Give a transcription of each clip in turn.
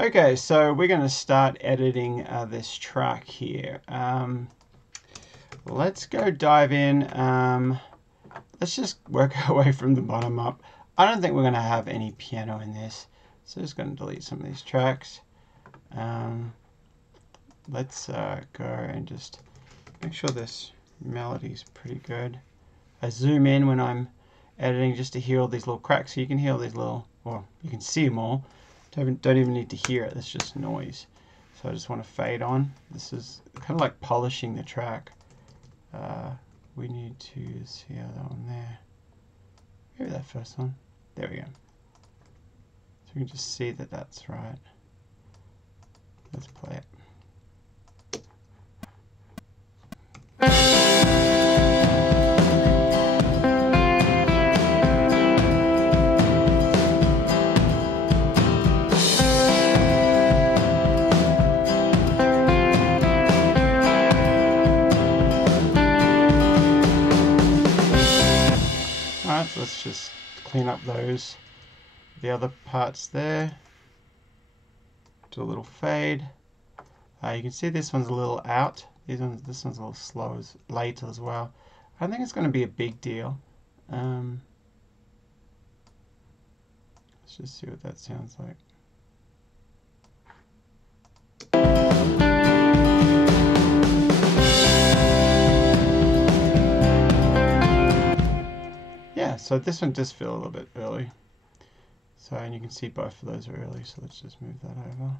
Okay, so we're going to start editing this track here. Let's go dive in. Let's just work our way from the bottom up. I don't think we're going to have any piano in this, so just going to delete some of these tracks. Let's go and just make sure this melody is pretty good. I zoom in when I'm editing just to hear all these little cracks, so you can hear all these little, or you can see them all. Don't even need to hear it, it's just noise. So I just want to fade on. This is kind of like polishing the track. We need to see how that one there. Maybe that first one. There we go. So we can just see that that's right. Let's play it. So let's just clean up the other parts there. Do a little fade. You can see this one's a little out. This one's a little slow, late as well. I don't think it's going to be a big deal. Let's just see what that sounds like. Yeah, so this one does feel a little bit early. So, and you can see both of those are early, so let's just move that over.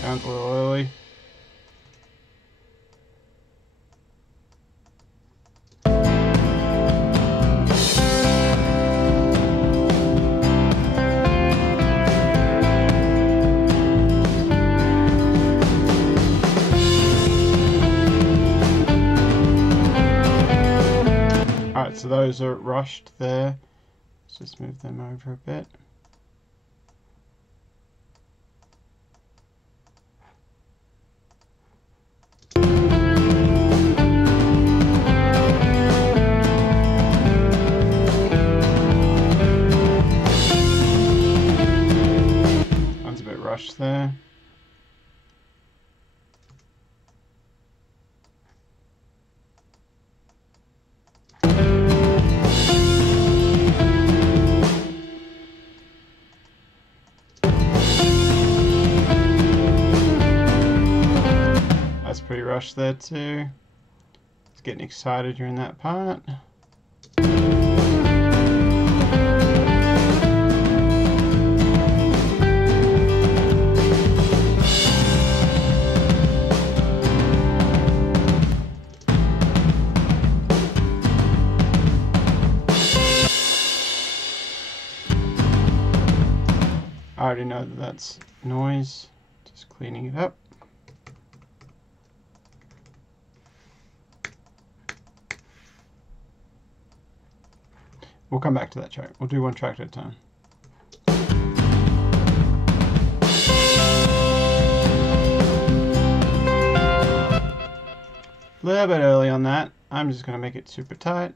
Sounds a little early. Alright, so those are rushed there. Let's just move them over a bit. One's a bit rushed there. Pretty rushed there too. It's getting excited during that part. I already know that that's noise. Just cleaning it up. We'll come back to that track. We'll do one track at a time. A little bit early on that. I'm just going to make it super tight.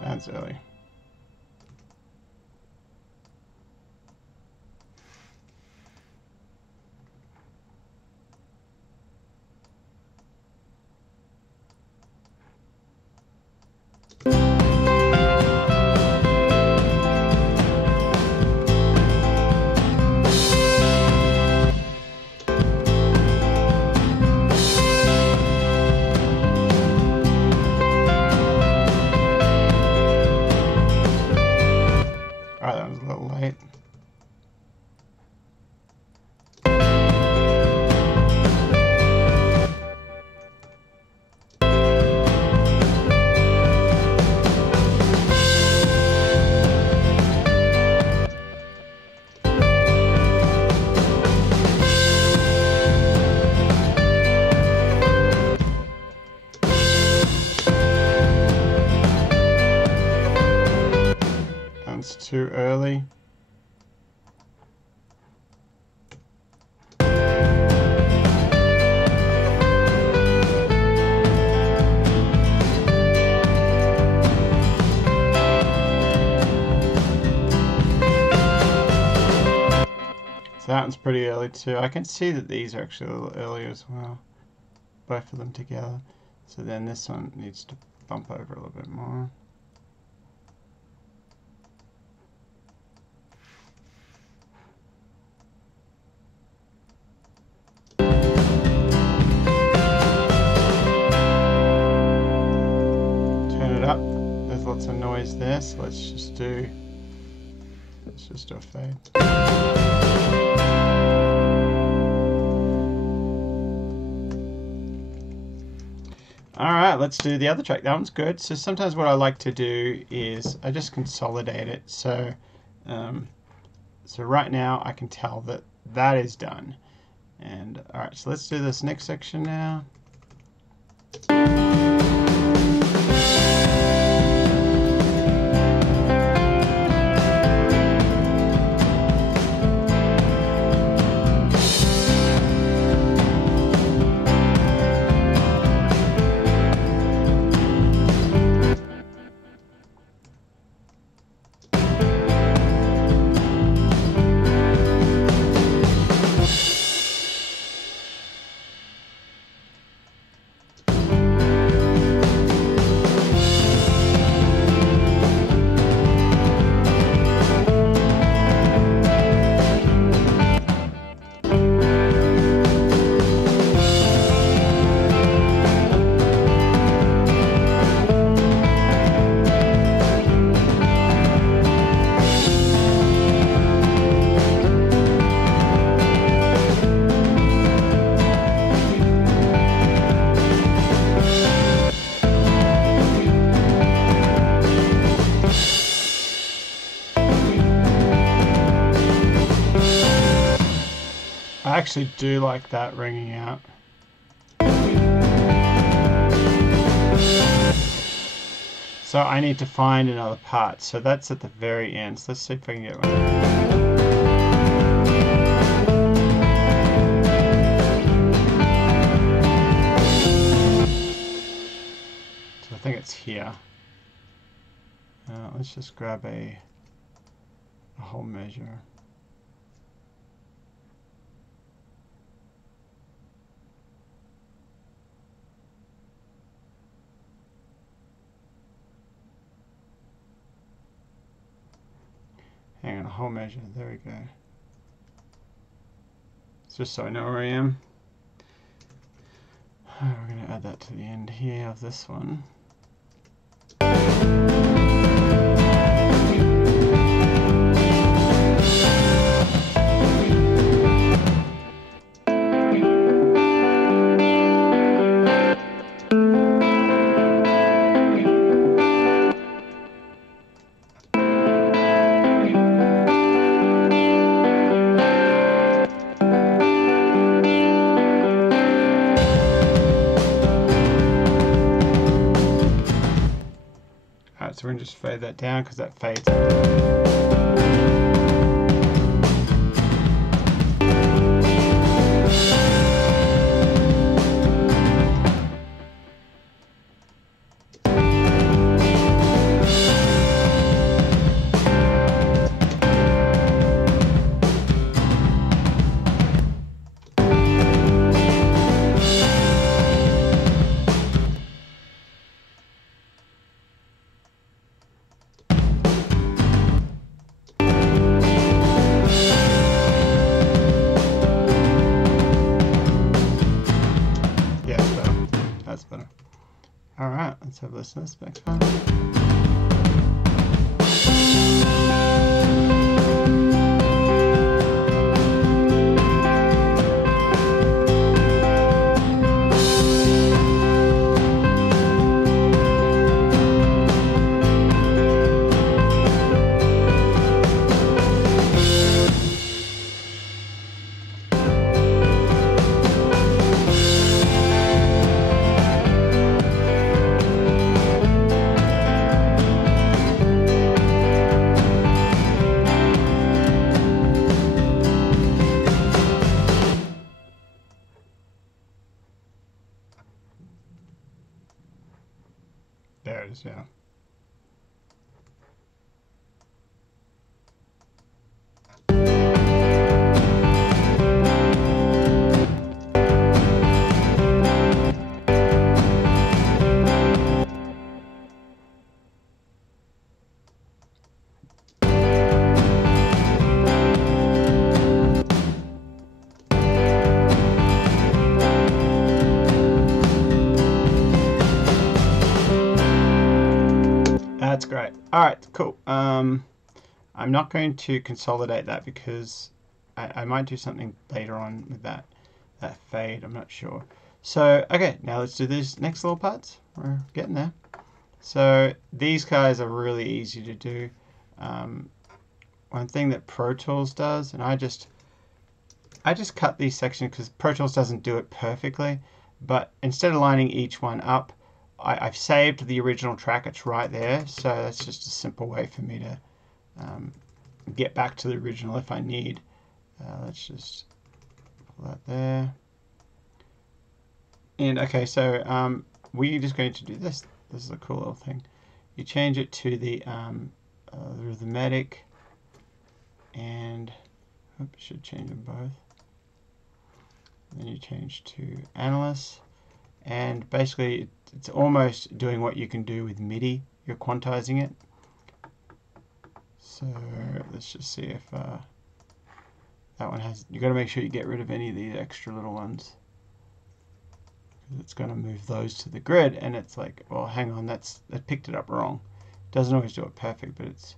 That's early. early. That one's pretty early too. I can see that these are actually a little earlier as well. Both of them together. So then this one needs to bump over a little bit more. Turn it up. There's lots of noise there, so let's just do a fade. Alright, let's do the other track. That one's good. So sometimes what I like to do is I just consolidate it. So right now I can tell that that is done. And alright, so let's do this next section now. I actually do like that ringing out. So I need to find another part. So that's at the very end. So let's see if I can get one. So I think it's here. Let's just grab a whole measure. Hang on, a whole measure. There we go. It's just so I know where I am. We're going to add that to the end here of this one. So we're going to just fade that down because that fades Alright, let's have a listen to this next one. it is, yeah. That's great. All right, cool. I'm not going to consolidate that because I might do something later on with that fade. I'm not sure. So, okay, now let's do these next little parts. We're getting there. So these guys are really easy to do. One thing that Pro Tools does, and I just cut these sections because Pro Tools doesn't do it perfectly, but instead of lining each one up, I've saved the original track. It's right there, so that's just a simple way for me to get back to the original if I need. Let's just pull that there. And okay, so we're just going to do this. This is a cool little thing. You change it to the rhythmic, and oops, should change them both. Then you change to analyst, and basically it's almost doing what you can do with MIDI. You're quantizing it. So let's just see if that one has. You got to make sure you get rid of any of these extra little ones. It's going to move those to the grid, and it's like, well, hang on, that picked it up wrong. It doesn't always do it perfect, but it's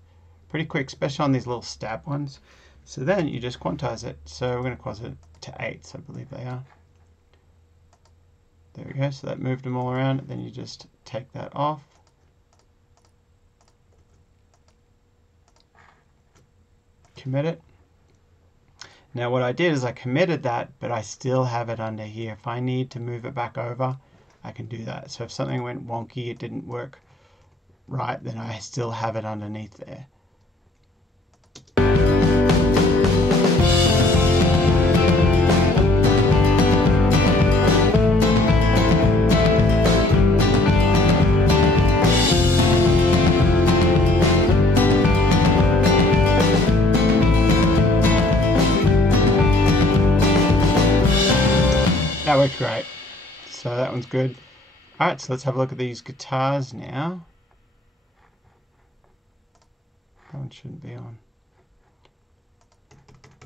pretty quick, especially on these little stab ones. So then you just quantize it. So we're going to quantize it to 8s, I believe they are. There we go. So that moved them all around. Then you just take that off. Commit it. Now what I did is I committed that, but I still have it under here. If I need to move it back over, I can do that. So if something went wonky, it didn't work right, then I still have it underneath there. That worked great. So that one's good. Alright, so let's have a look at these guitars now. That one shouldn't be on.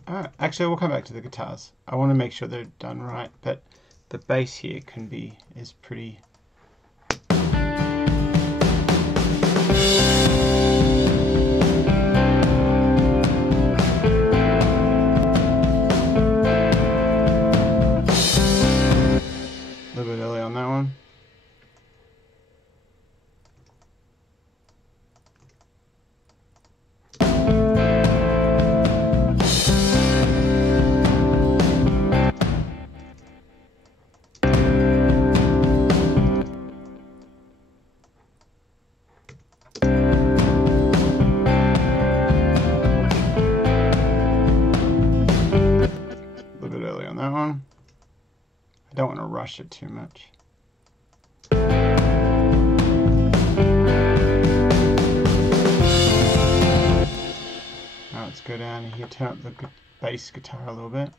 Alright, actually we'll come back to the guitars. I want to make sure they're done right, but the bass here is pretty... A little bit early on that one. A little bit early on that one. I don't want to rush it too much. Now let's go down here, turn up the bass guitar a little bit.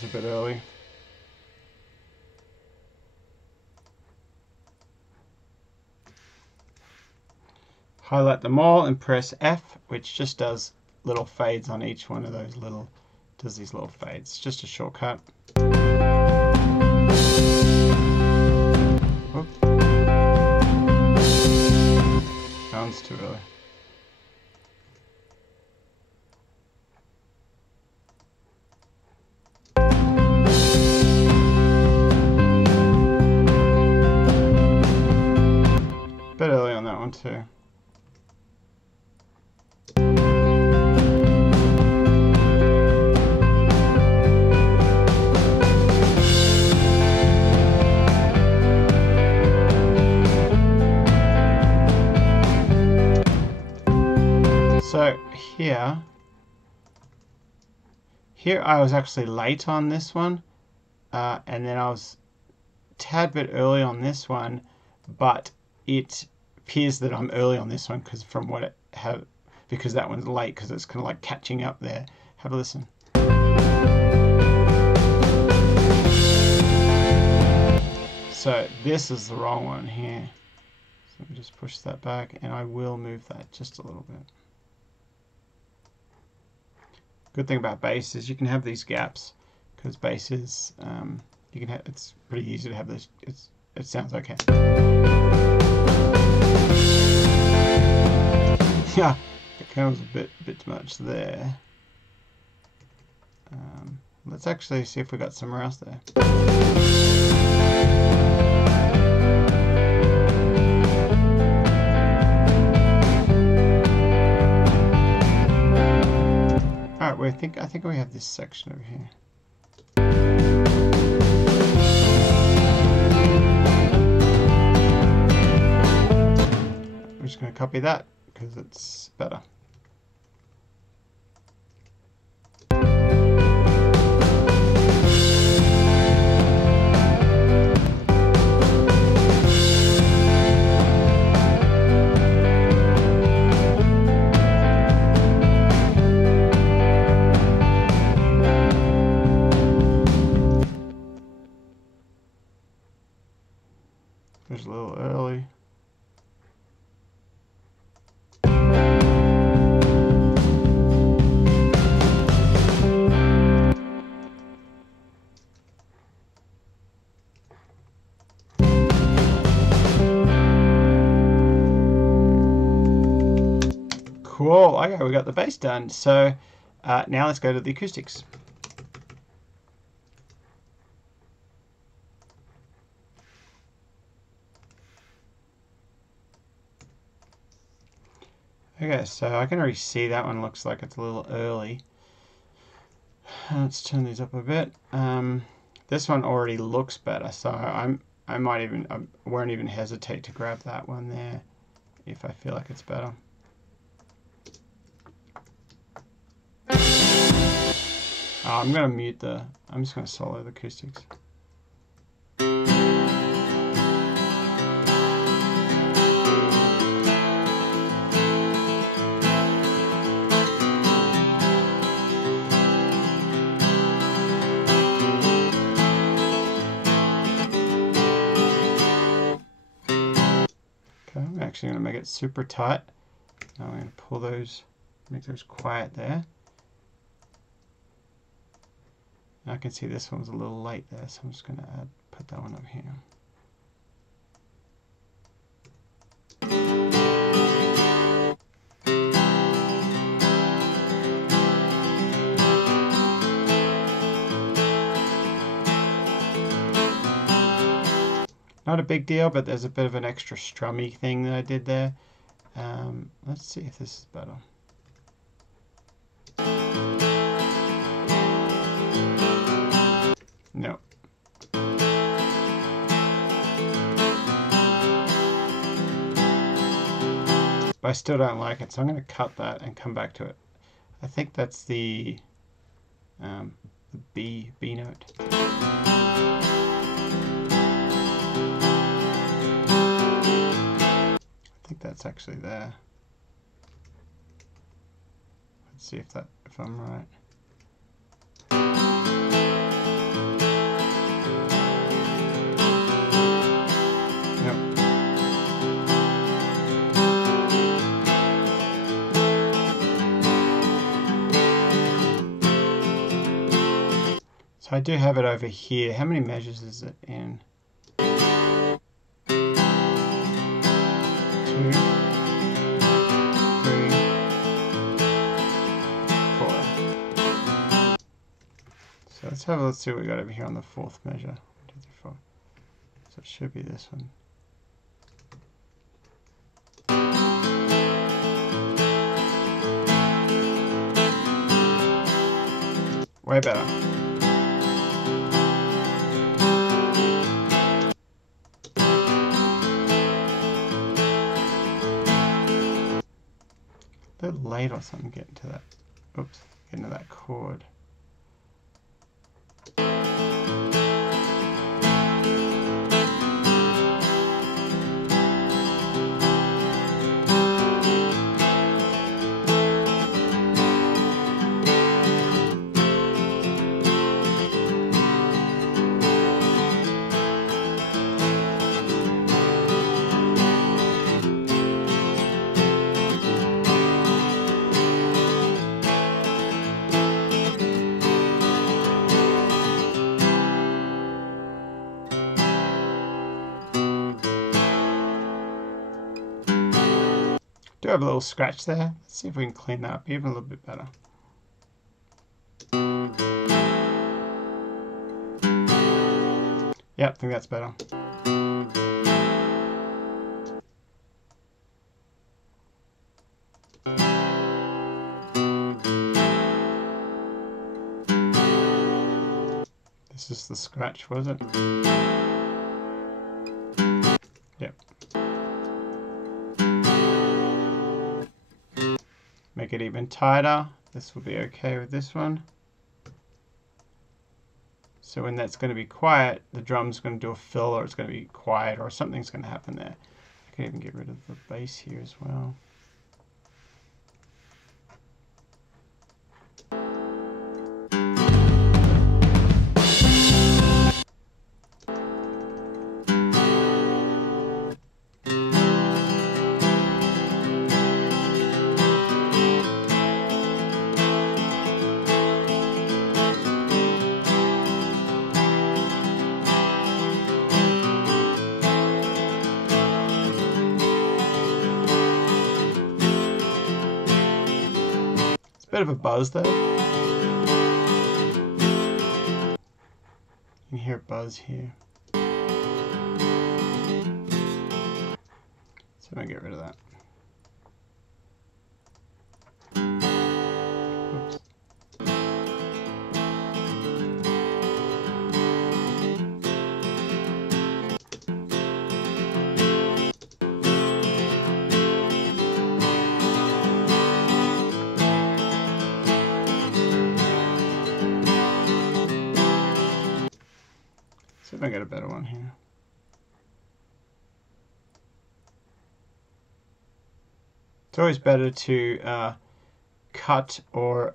A bit early. Highlight them all and press F, which just does little fades on each one of those these little fades. Just a shortcut. Whoop. pounds too early. Bit early on that one too. So here I was actually late on this one, and then I was a tad bit early on this one, but it appears that I'm early on this one because from what because that one's late because it's kind of like catching up there. Have a listen. So this is the wrong one here. So let me just push that back, and I will move that just a little bit. Good thing about bass is you can have these gaps because bass is you can have, it's pretty easy to have this. It sounds okay. Yeah, it kind of was a bit too much there. Let's actually see if we got somewhere else there. Alright, I think we have this section over here. We're just going to copy that because it's better. There's a little early. Cool. Okay, we got the bass done. So now let's go to the acoustics. Okay, so I can already see that one looks like it's a little early. Let's turn these up a bit. This one already looks better, so I won't even hesitate to grab that one there if I feel like it's better. I'm gonna mute I'm just gonna solo the acoustics. I'm actually going to make it super tight. Now I'm going to pull those, make those quiet there. Now I can see this one was a little late there, so I'm just going to put that one up here. Not a big deal, but there's a bit of an extra strummy thing that I did there. Let's see if this is better. No. But I still don't like it, so I'm going to cut that and come back to it. I think that's the B note. I think that's actually there. Let's see if I'm right. Yep. So I do have it over here. How many measures is it in? 2, let's see what we got over here on the fourth measure. 1, 2, 3, 4. So it should be this one. Way better. A bit late or something getting to that. Oops, getting to that chord. Do have a little scratch there. Let's see if we can clean that up even a little bit better. Yep, I think that's better. This is the scratch, was it? Yep. Make it even tighter. This will be okay with this one. So when that's going to be quiet, the drum's going to do a fill, or it's going to be quiet, or something's going to happen there. I can even get rid of the bass here as well. Bit of a buzz there. You can hear a buzz here. So I'm going to get rid of that. Oops. See if I get a better one here. It's always better to cut or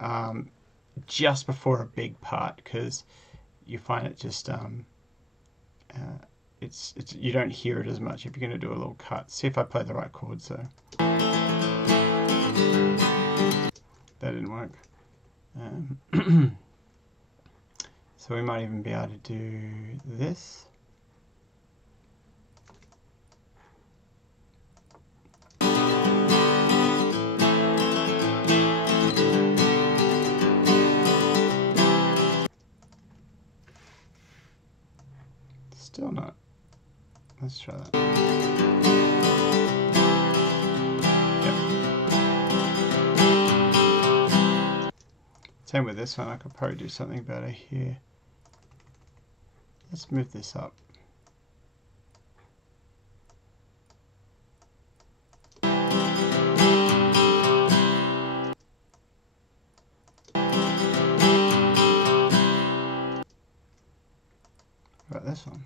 just before a big part, because you find it just it's you don't hear it as much if you're going to do a little cut. See if I play the right chords though. That didn't work. So we might even be able to do this. Still not. Let's try that. Yep. Same with this one. I could probably do something better here. Let's move this up. What about this one?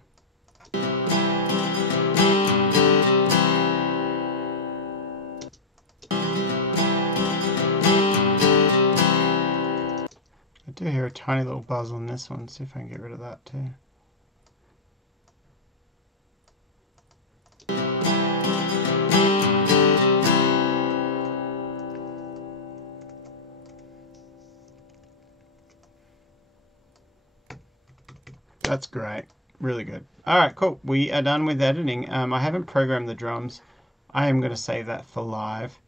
I do hear a tiny little buzz on this one. See if I can get rid of that too. That's great. Really good. Alright, cool. We are done with editing. I haven't programmed the drums. I am going to save that for live.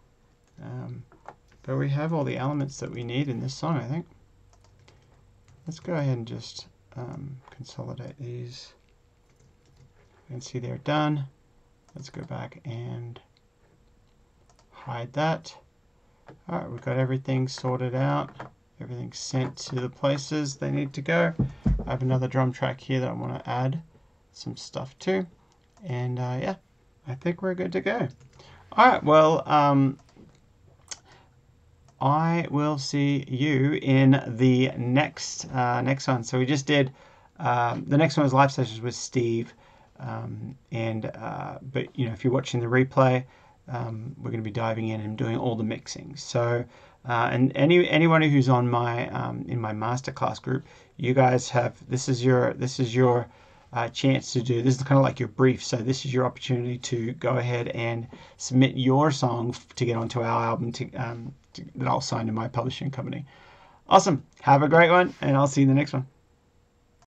But we have all the elements that we need in this song, I think. let's go ahead and just consolidate these. You can see they're done. Let's go back and hide that. All right, we've got everything sorted out. Everything's sent to the places they need to go. I have another drum track here that I want to add some stuff to. And yeah, I think we're good to go. All right, well, I will see you in the next one. So we just did the next one was live sessions with Steve, but you know, if you're watching the replay, we're going to be diving in and doing all the mixing. So and anyone who's on my in my masterclass group, you guys have this is your chance to do this is kind of like your brief. So this is your opportunity to go ahead and submit your song to get onto our album that I'll sign to my publishing company. Awesome. Have a great one, and I'll see you in the next one.